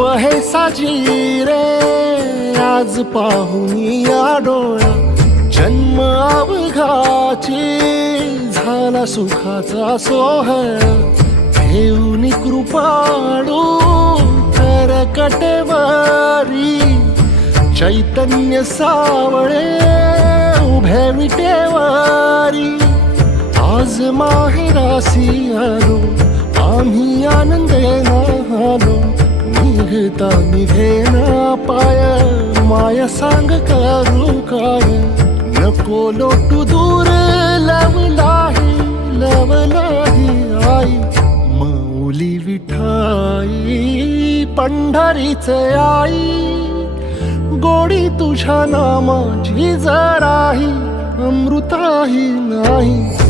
रूप हे साजी रे आज पाहून या डोळा जन्म अवघाची झाला सुखाचा सोहळा. घेऊन कृपाडू तर कटेवारी चैतन्य सावळे उभे विटेवारी. आज माहेरासी आलो निघता निघेना पाय माया सांग करू काय? नको लोटू दूर लवलाही लवलाही आई. मौली विठाई पंढरीच आई. गोडी तुझ्या नामाची जराही अमृताही नाही.